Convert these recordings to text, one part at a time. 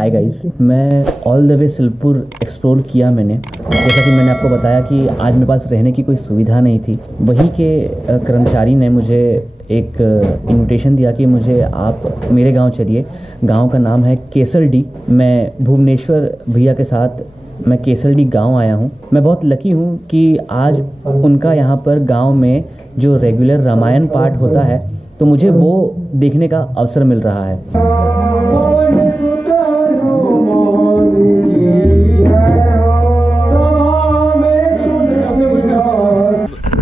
Hi guys, मैं all the way सिलपुर explore किया मैंने। जैसा कि मैंने आपको बताया कि आज मेरे पास रहने की कोई सुविधा नहीं थी। वहीं के कर्मचारी ने मुझे एक इनविटेशन दिया कि मुझे आप मेरे गांव चलिए। गांव का नाम है केसलडी। मैं भुवनेश्वर भैया के साथ मैं केसलडी गांव आया हूं। मैं बहुत लकी हूं कि आज उनका यहां पर गांव में जो रेगुलर रामायण पाठ होता है तो मुझे वो देखने का अवसर मिल रहा है।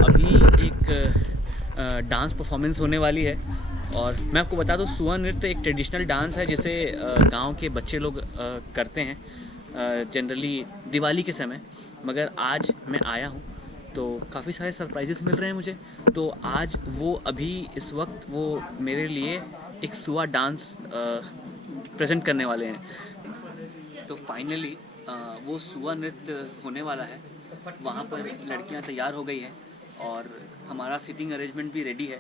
अभी एक डांस परफॉर्मेंस होने वाली है और मैं आपको बता दूं, सुआ नृत्य एक ट्रेडिशनल डांस है जिसे गांव के बच्चे लोग करते हैं जनरली दिवाली के समय। मगर आज मैं आया हूं तो काफ़ी सारे सरप्राइजेस मिल रहे हैं मुझे। तो आज वो अभी इस वक्त वो मेरे लिए एक सुआ डांस प्रेजेंट करने वाले हैं। तो फाइनली वो सुआ नृत्य होने वाला है। वहाँ पर लड़कियाँ तैयार हो गई हैं और हमारा सीटिंग अरेंजमेंट भी रेडी है।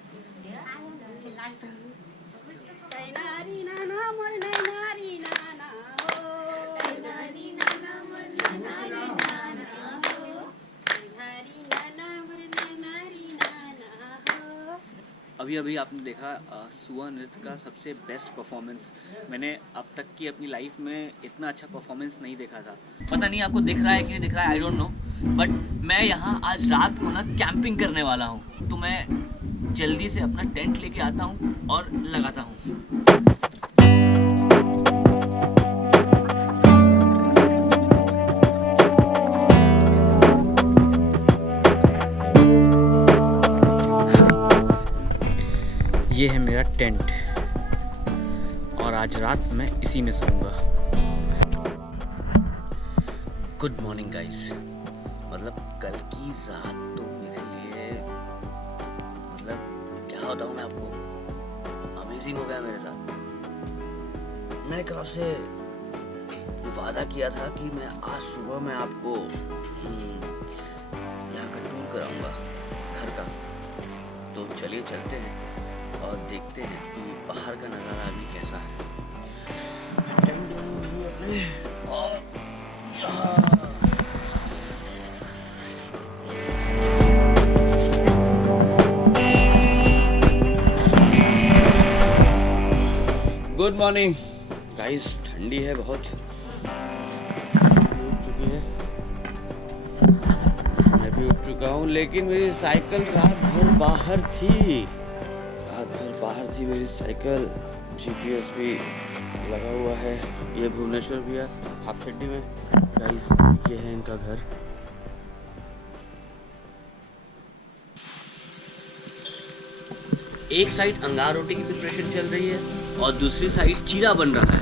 अभी आपने देखा सुआ नृत्य का सबसे बेस्ट परफॉर्मेंस। मैंने अब तक की अपनी लाइफ में इतना अच्छा परफॉर्मेंस नहीं देखा था। पता नहीं आपको दिख रहा है कि नहीं दिख रहा है, आई डोंट नो, बट मैं यहाँ आज रात को ना कैंपिंग करने वाला हूँ। तो मैं जल्दी से अपना टेंट लेके आता हूँ और लगाता हूँ। ये है मेरा टेंट और आज रात मैं इसी में सोऊंगा। Good morning guys. मतलब कल की रात तो मेरे लिए मतलब क्या बताऊं मैं आपको, अमेजिंग हो गया मेरे साथ। मैंने कल आपसे वादा किया था कि मैं आज सुबह मैं आपको यहाँ का टूर कराऊंगा घर का। तो चलिए चलते हैं और देखते हैं कि बाहर का नज़ारा अभी कैसा है। अपने और गुड मॉर्निंग गाइस। ठंडी है बहुत, उठ चुकी है, मैं भी उठ चुका हूँ। लेकिन मेरी साइकिल रात भर बाहर थी, मेरी साइकिल। जीपीएस भी लगा हुआ है। ये भुवनेश्वर भी है हाफ चड्डी में। गाइस ये है इनका घर। एक साइड अंगार रोटी की प्रिपरेशन चल रही है और दूसरी साइड चीला बन रहा है।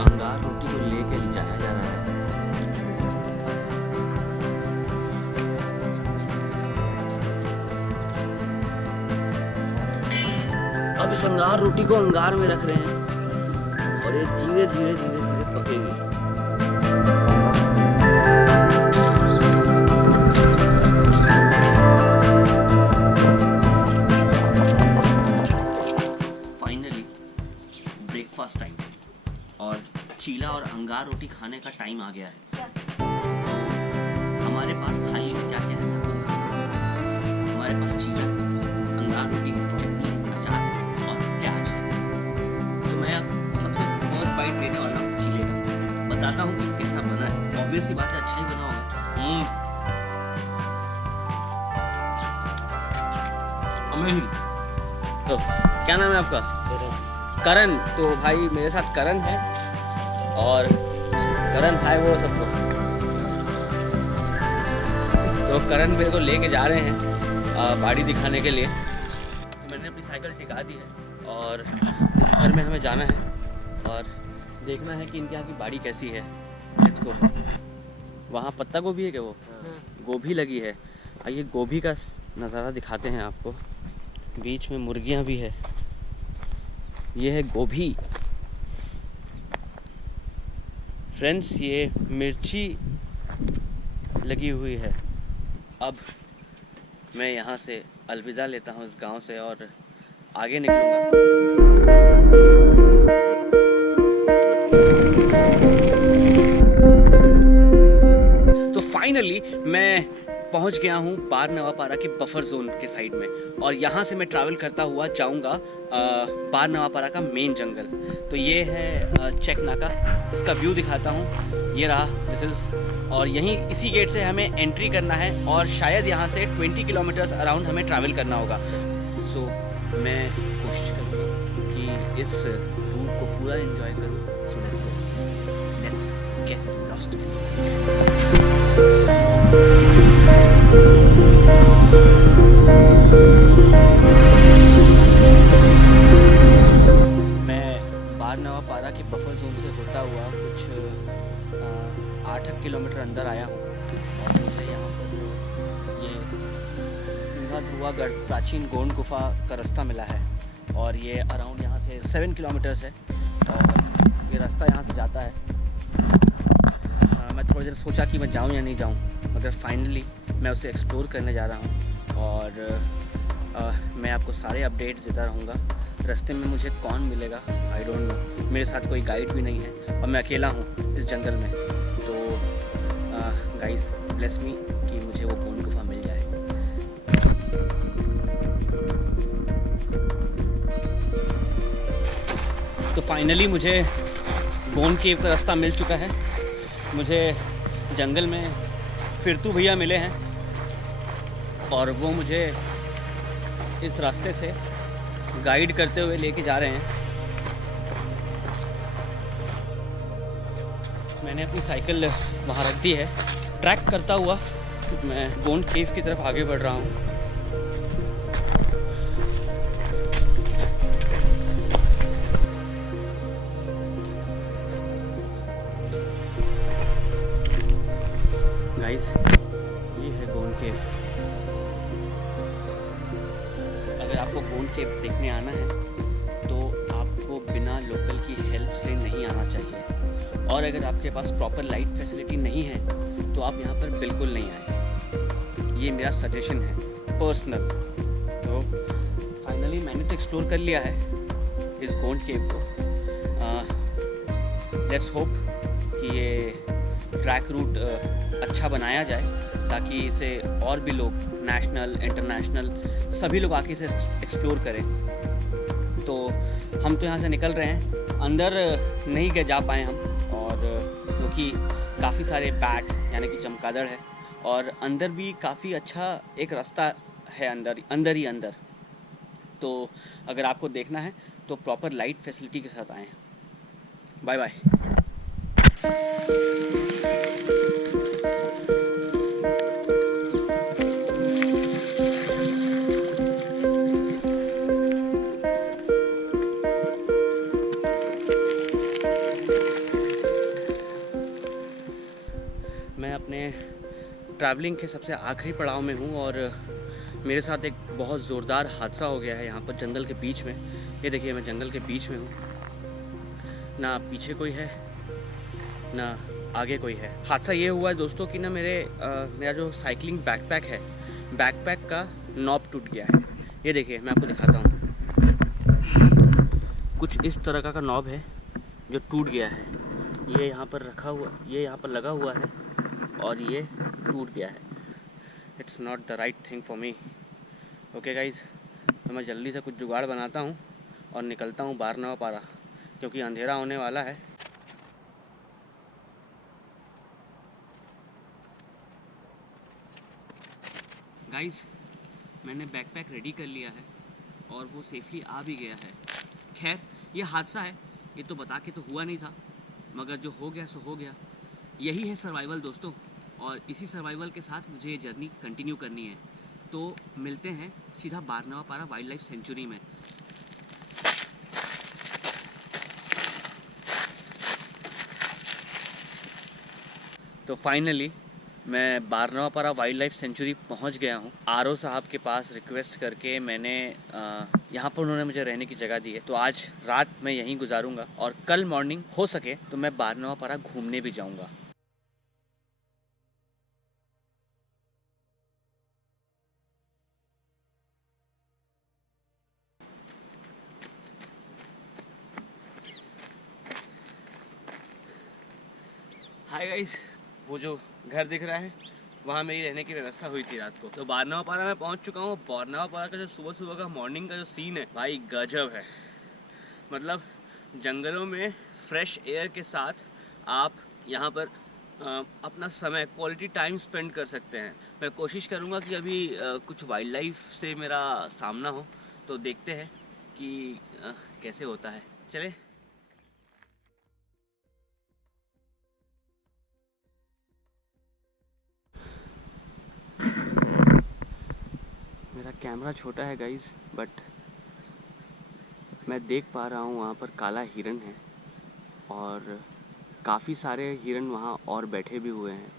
अंगार रोटी को लेके जाया जा रहा है। अब इस अंगार रोटी को अंगार में रख रहे हैं और ये धीरे धीरे पकेगी। फाइनली ब्रेकफास्ट टाइम और चीला और अंगार रोटी खाने का टाइम आ गया है। हमारे पास थाली में क्या क्या है आपको दिखाता हूं। हमारे पास चीला, अंगार रोटी, चटनी, अचार और प्याज। तो मैं अब सबसे फर्स्ट बाइट लेने वाला हूँ चीले का। बताता हूँ कि कैसा बना है। ऑब्वियसली बात है, अच्छा ही बना होगा। अमेजिंग। तो क्या नाम है आपका? करण। तो भाई मेरे साथ करण है और करण भाई वो सबको। तो करण मेरे को लेके जा रहे हैं बाड़ी दिखाने के लिए। मैंने अपनी साइकिल टिका दी है और इस घर में हमें जाना है और देखना है कि इनके यहाँ की बाड़ी कैसी है। Let's go. वहाँ पत्ता गोभी है क्या? वो गोभी लगी है। आइए गोभी का नज़ारा दिखाते हैं आपको। बीच में मुर्गियाँ भी है। ये है गोभी। फ्रेंड्स ये मिर्ची लगी हुई है। अब मैं यहाँ से अलविदा लेता हूँ इस गांव से और आगे निकलूँगा। तो फाइनली मैं पहुंच गया हूँ बार नवापारा के बफर जोन के साइड में और यहाँ से मैं ट्रैवल करता हुआ जाऊँगा बार नवापारा का मेन जंगल। तो ये है चेक नाका, इसका व्यू दिखाता हूँ, ये रहा दिस इज़। और यहीं इसी गेट से हमें एंट्री करना है और शायद यहाँ से 20 किलोमीटर्स अराउंड हमें ट्रैवल करना होगा। सो मैं कोशिश करूँगा कि इस रूट को पूरा एंजॉय करूँ। सो let's go, let's get lost. मैं बार नवापारा के बफर जोन से होता हुआ कुछ 8 किलोमीटर अंदर आया हूँ और मुझे यहाँ पर ये सिंघाधुआगढ़ प्राचीन गोंड गुफा का रास्ता मिला है और ये अराउंड यहाँ से 7 किलोमीटर्स है और ये रास्ता यहाँ से जाता है। मैं थोड़ी देर सोचा कि मैं जाऊँ या नहीं जाऊँ, मगर फाइनली मैं उसे एक्सप्लोर करने जा रहा हूँ और मैं आपको सारे अपडेट्स देता रहूँगा। रास्ते में मुझे कौन मिलेगा आई डोंट नो, मेरे साथ कोई गाइड भी नहीं है और मैं अकेला हूँ इस जंगल में। तो गाइस ब्लेस मी कि मुझे वो गोंड गुफा मिल जाए। तो फाइनली मुझे गोंड केव का रास्ता मिल चुका है। मुझे जंगल में फिरतू भैया मिले हैं और वो मुझे इस रास्ते से गाइड करते हुए लेके जा रहे हैं। मैंने अपनी साइकिल वहाँ रख दी है। ट्रैक करता हुआ मैं गोंड केव की तरफ आगे बढ़ रहा हूँ। गाइस ये है गोंड केव। अगर आपको गोंड केव देखने आना है तो आपको बिना लोकल की हेल्प से नहीं आना चाहिए और अगर आपके पास प्रॉपर लाइट फैसिलिटी नहीं है तो आप यहाँ पर बिल्कुल नहीं आए। ये मेरा सजेशन है पर्सनल। तो फाइनली मैंने तो एक्सप्लोर कर लिया है इस गोंड केव को। लेट्स होप कि ये ट्रैक रूट अच्छा बनाया जाए ताकि इसे और भी लोग नेशनल इंटरनेशनल सभी लोग आके इसे एक्सप्लोर करें। तो हम तो यहाँ से निकल रहे हैं, अंदर नहीं जा पाए हम और क्योंकि काफ़ी सारे बैट यानी कि चमगादड़ है और अंदर भी काफ़ी अच्छा एक रास्ता है अंदर ही अंदर। तो अगर आपको देखना है तो प्रॉपर लाइट फैसिलिटी के साथ आएँ। Bye bye. मैं अपने ट्रैवलिंग के सबसे आखिरी पड़ाव में हूँ और मेरे साथ एक बहुत ज़ोरदार हादसा हो गया है यहाँ पर जंगल के बीच में। ये देखिए मैं जंगल के बीच में हूँ, ना पीछे कोई है ना आगे कोई है। हादसा ये हुआ है दोस्तों कि ना मेरा जो साइकिलिंग बैकपैक है, बैकपैक का नॉब टूट गया है। ये देखिए मैं आपको दिखाता हूँ, कुछ इस तरह का नॉब है जो टूट गया है। ये यहाँ पर रखा हुआ, ये यहाँ पर लगा हुआ है और ये टूट गया है। It's not the right thing for me. Okay guys, तो मैं जल्दी से कुछ जुगाड़ बनाता हूँ और निकलता हूँ बार नवापारा क्योंकि अंधेरा होने वाला है। गाइज मैंने बैकपैक रेडी कर लिया है और वो सेफली आ भी गया है। खैर ये हादसा है, ये तो बता के तो हुआ नहीं था, मगर जो हो गया सो हो गया। यही है सर्वाइवल दोस्तों और इसी सर्वाइवल के साथ मुझे ये जर्नी कंटिन्यू करनी है। तो मिलते हैं सीधा बार नवापारा वाइल्ड लाइफ सेंचुरी में। तो फाइनली मैं बार नवापारा वाइल्ड लाइफ सेंचुरी पहुंच गया हूं। आरओ साहब के पास रिक्वेस्ट करके मैंने यहाँ पर उन्होंने मुझे रहने की जगह दी है। तो आज रात मैं यहीं गुजारूंगा और कल मॉर्निंग हो सके तो मैं बार नवापारा घूमने भी जाऊंगा। हाय गाइस, वो जो घर दिख रहा है वहाँ मेरी रहने की व्यवस्था हुई थी रात को। तो बारनवापारा में पहुँच चुका हूँ। बारनवापारा का जो सुबह सुबह का मॉर्निंग का जो सीन है भाई गजब है। मतलब जंगलों में फ्रेश एयर के साथ आप यहाँ पर अपना समय क्वालिटी टाइम स्पेंड कर सकते हैं। मैं कोशिश करूँगा कि अभी कुछ वाइल्ड लाइफ से मेरा सामना हो, तो देखते हैं कि कैसे होता है। चले। मेरा कैमरा छोटा है गाइस, बट मैं देख पा रहा हूँ वहाँ पर काला हिरन है और काफ़ी सारे हिरन वहाँ और बैठे भी हुए हैं।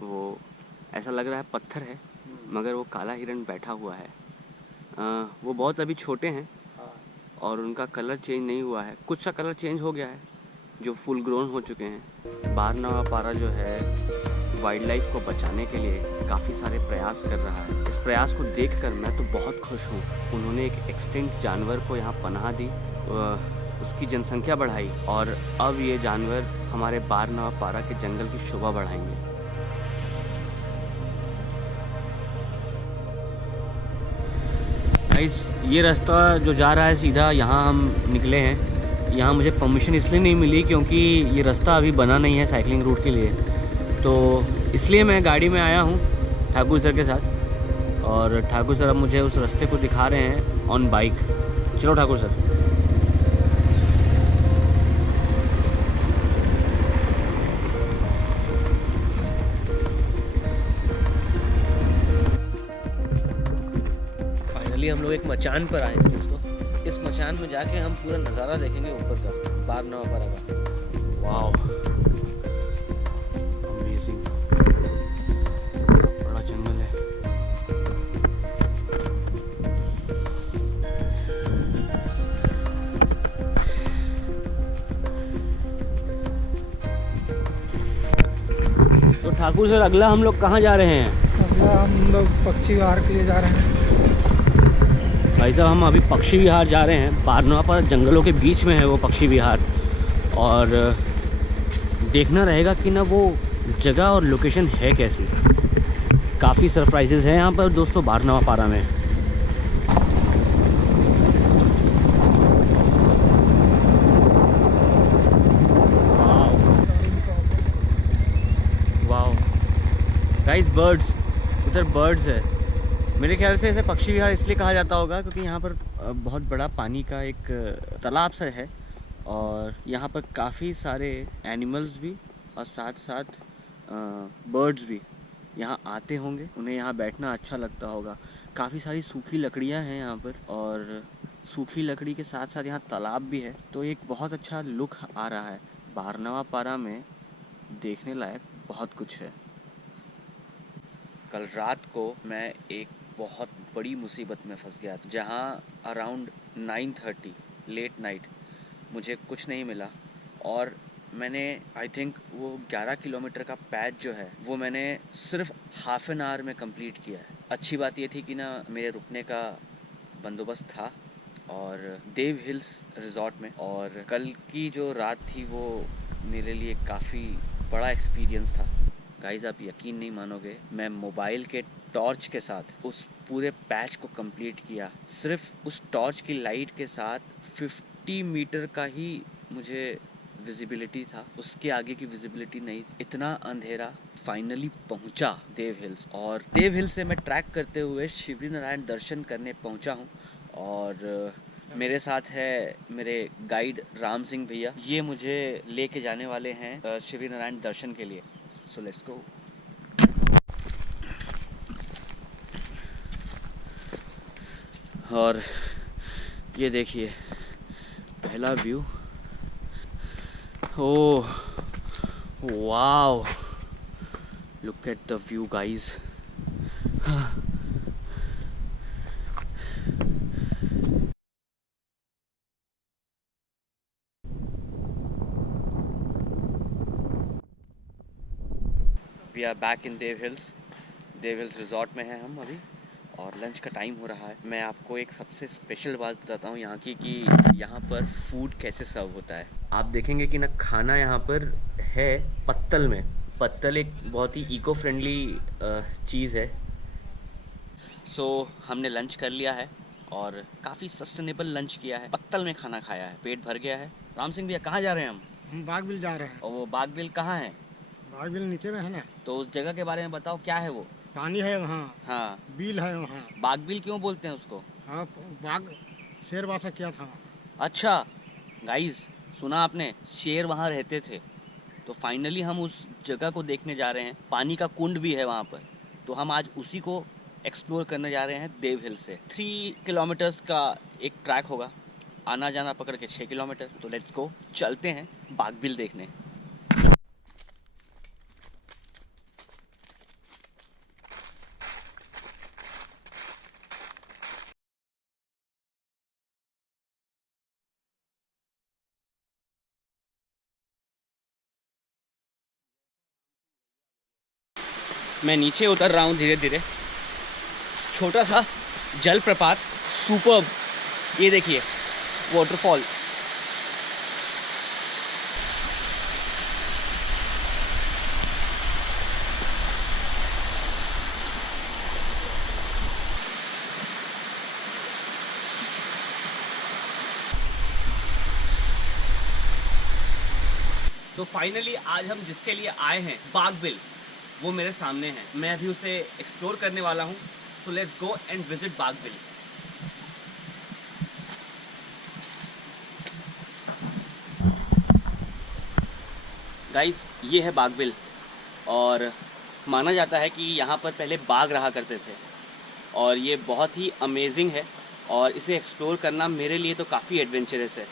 वो ऐसा लग रहा है पत्थर है, मगर वो काला हिरन बैठा हुआ है। वो बहुत अभी छोटे हैं और उनका कलर चेंज नहीं हुआ है। कुछ का कलर चेंज हो गया है जो फुल ग्रोन हो चुके हैं। बारनवापारा जो है वाइल्ड लाइफ को बचाने के लिए काफ़ी सारे प्रयास कर रहा है। इस प्रयास को देखकर मैं तो बहुत खुश हूँ। उन्होंने एक एक्सटिंक्ट जानवर को यहाँ पनाह दी, उसकी जनसंख्या बढ़ाई और अब ये जानवर हमारे बारनवापारा के जंगल की शोभा बढ़ाएंगे। गाइस, ये रास्ता जो जा रहा है सीधा, यहाँ हम निकले हैं। यहाँ मुझे परमिशन इसलिए नहीं मिली क्योंकि ये रास्ता अभी बना नहीं है साइकिलिंग रूट के लिए, तो इसलिए मैं गाड़ी में आया हूँ ठाकुर सर के साथ। और ठाकुर सर अब मुझे उस रास्ते को दिखा रहे हैं ऑन बाइक। चलो ठाकुर सर। फाइनली हम लोग एक मचान पर आए हैं दोस्तों। इस मचान में जाके हम पूरा नज़ारा देखेंगे ऊपर का, बारनवापारा का। वाह, अमेजिंग, बड़ा जंगल है। तो ठाकुर सर, अगला हम लोग कहाँ जा रहे हैं? अगला हम लोग पक्षी विहार के लिए जा रहे हैं। भाई साहब, हम अभी पक्षी विहार जा रहे हैं। बारनवापारा जंगलों के बीच में है वो पक्षी विहार, और देखना रहेगा कि ना वो जगह और लोकेशन है कैसी। काफ़ी सरप्राइजेज हैं यहाँ पर दोस्तों बारनवापारा में। वाओ गाइस, बर्ड्स, उधर बर्ड्स है। मेरे ख्याल से इसे पक्षी विहार इसलिए कहा जाता होगा क्योंकि यहाँ पर बहुत बड़ा पानी का एक तालाब सा है और यहाँ पर काफ़ी सारे एनिमल्स भी और साथ साथ बर्ड्स भी यहाँ आते होंगे। उन्हें यहाँ बैठना अच्छा लगता होगा। काफ़ी सारी सूखी लकड़ियाँ हैं यहाँ पर, और सूखी लकड़ी के साथ साथ यहाँ तालाब भी है, तो एक बहुत अच्छा लुक आ रहा है। बारनवापारा में देखने लायक बहुत कुछ है। कल रात को मैं एक बहुत बड़ी मुसीबत में फंस गया था, जहाँ अराउंड 9:30 लेट नाइट मुझे कुछ नहीं मिला और मैंने आई थिंक वो 11 किलोमीटर का पैच जो है वो मैंने सिर्फ हाफ एन आवर में कंप्लीट किया है। अच्छी बात ये थी कि ना मेरे रुकने का बंदोबस्त था और देव हिल्स रिजॉर्ट में, और कल की जो रात थी वो मेरे लिए काफ़ी बड़ा एक्सपीरियंस था। गाइस, आप यकीन नहीं मानोगे, मैं मोबाइल के टॉर्च के साथ उस पूरे पैच को कंप्लीट किया। सिर्फ उस टॉर्च की लाइट के साथ 50 मीटर का ही मुझे विजिबिलिटी था, उसके आगे की विजिबिलिटी नहीं थी। इतना अंधेरा। फाइनली पहुंचा देव हिल्स, और देव हिल्स से मैं ट्रैक करते हुए शिवरी नारायण दर्शन करने पहुंचा हूं। और मेरे साथ है मेरे गाइड राम सिंह भैया। ये मुझे लेके जाने वाले हैं शिवरी नारायण दर्शन के लिए। So let's go. और ये देखिए पहला view. Oh wow, look at the view guys. We are back in Dev hills. Dev hills resort में हैं हम अभी, और लंच का टाइम हो रहा है। मैं आपको एक सबसे स्पेशल बात बताता हूँ यहाँ की, कि यहाँ पर फूड कैसे सर्व होता है। आप देखेंगे कि ना खाना यहाँ पर है पत्तल में। पत्तल एक बहुत ही इको फ्रेंडली चीज़ है। सो हमने लंच कर लिया है और काफ़ी सस्टेनेबल लंच किया है। पत्तल में खाना खाया है, पेट भर गया है। राम सिंह भैया कहाँ जा रहे हैं हम बागबिल जा रहे हैं। और वो बागबिल कहाँ है? बागबिल नीचे में है ना। तो उस जगह के बारे में बताओ, क्या है वो? पानी है वहाँ। हाँ, बिल है वहाँ। बागबिल क्यों बोलते हैं उसको? हाँ, बाग शेर वासा किया था। अच्छा गाइस, सुना आपने, शेर वहाँ रहते थे। तो फाइनली हम उस जगह को देखने जा रहे हैं। पानी का कुंड भी है वहाँ पर। तो हम आज उसी को एक्सप्लोर करने जा रहे हैं देव हिल से। 3 किलोमीटर्स का एक ट्रैक होगा, आना जाना पकड़ के 6 किलोमीटर। तो लेट्स गो, चलते हैं बागबिल देखने। मैं नीचे उतर रहा हूँ धीरे धीरे। छोटा सा जलप्रपात, सुपर्ब, ये देखिए वाटरफॉल। तो फाइनली आज हम जिसके लिए आए हैं, बागबिल, वो मेरे सामने है। मैं अभी उसे एक्सप्लोर करने वाला हूँ। So let's go and visit Baghbil. Guys, ये है बागबिल और माना जाता है कि यहाँ पर पहले बाघ रहा करते थे और ये बहुत ही अमेजिंग है और इसे एक्सप्लोर करना मेरे लिए तो काफ़ी एडवेंचरस है।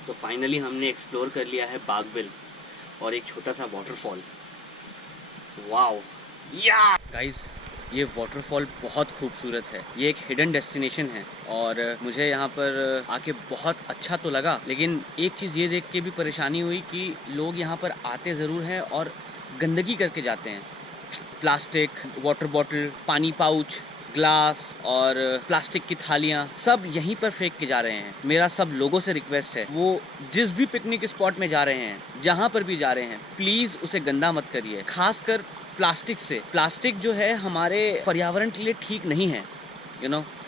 तो फाइनली हमने एक्सप्लोर कर लिया है बागबिल और एक छोटा सा वाटरफॉल। वाओ या गाइस, ये वाटरफॉल बहुत खूबसूरत है। ये एक हिडन डेस्टिनेशन है और मुझे यहाँ पर आके बहुत अच्छा तो लगा, लेकिन एक चीज़ ये देख के भी परेशानी हुई कि लोग यहाँ पर आते ज़रूर हैं और गंदगी करके जाते हैं। प्लास्टिक, वाटर बॉटल, पानी पाउच, ग्लास और प्लास्टिक की थालियाँ सब यहीं पर फेंक के जा रहे हैं। मेरा सब लोगों से रिक्वेस्ट है, वो जिस भी पिकनिक स्पॉट में जा रहे हैं, जहाँ पर भी जा रहे हैं, प्लीज़ उसे गंदा मत करिए। खासकर प्लास्टिक से। प्लास्टिक जो है हमारे पर्यावरण के लिए ठीक नहीं है,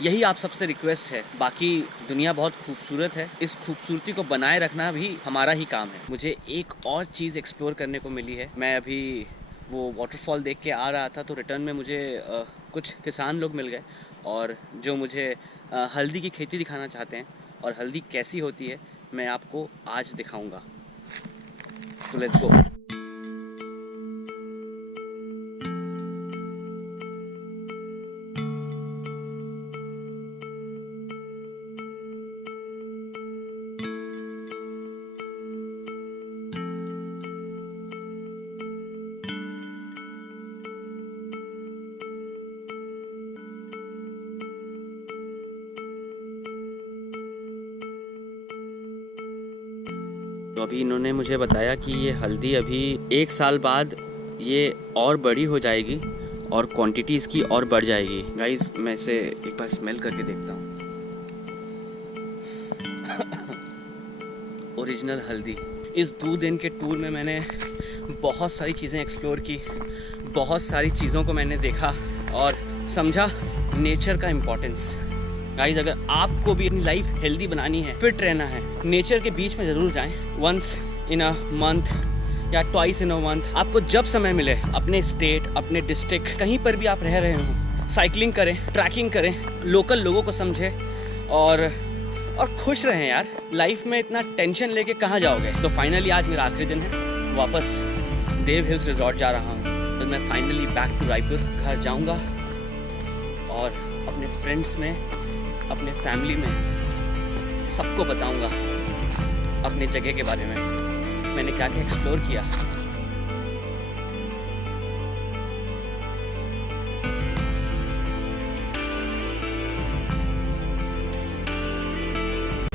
यही आप सबसे रिक्वेस्ट है। बाकी दुनिया बहुत खूबसूरत है, इस खूबसूरती को बनाए रखना भी हमारा ही काम है। मुझे एक और चीज़ एक्सप्लोर करने को मिली है। मैं अभी वो वाटरफॉल देख के आ रहा था तो रिटर्न में मुझे कुछ किसान लोग मिल गए और जो मुझे हल्दी की खेती दिखाना चाहते हैं और हल्दी कैसी होती है मैं आपको आज दिखाऊंगा। तो लेट्स गो। तो अभी इन्होंने मुझे बताया कि ये हल्दी अभी 1 साल बाद ये और बड़ी हो जाएगी और क्वांटिटी इसकी और बढ़ जाएगी। गाइस, मैं इसे एक बार स्मेल करके देखता हूँ। ओरिजिनल हल्दी। इस 2 दिन के टूर में मैंने बहुत सारी चीज़ें एक्सप्लोर की, बहुत सारी चीज़ों को मैंने देखा और समझा नेचर का इम्पोर्टेंस। गाइस, अगर आपको भी अपनी लाइफ हेल्दी बनानी है, फिट रहना है, नेचर के बीच में ज़रूर जाएं। वंस इन अ मंथ या ट्वाइस इन अ मंथ, आपको जब समय मिले, अपने स्टेट, अपने डिस्ट्रिक्ट, कहीं पर भी आप रह रहे हो, साइकिलिंग करें, ट्रैकिंग करें, लोकल लोगों को समझें और खुश रहें यार। लाइफ में इतना टेंशन लेके कहाँ जाओगे। तो फाइनली आज मेरा आखिरी दिन है, वापस देव हिल्स रिजॉर्ट जा रहा हूँ। तो मैं फाइनली बैक टू रायपुर घर जाऊँगा और अपने फ्रेंड्स में, अपने फैमिली में सबको बताऊंगा अपने जगह के बारे में, मैंने क्या क्या एक्सप्लोर किया।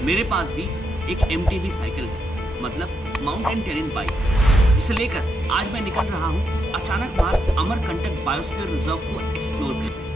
मेरे पास भी एक MTB साइकिल है, मतलब माउंटेन टेरेन बाइक, जिसे लेकर आज मैं निकल रहा हूँ अचानक बार अमरकंटक बायोस्फीयर रिजर्व को एक्सप्लोर करने।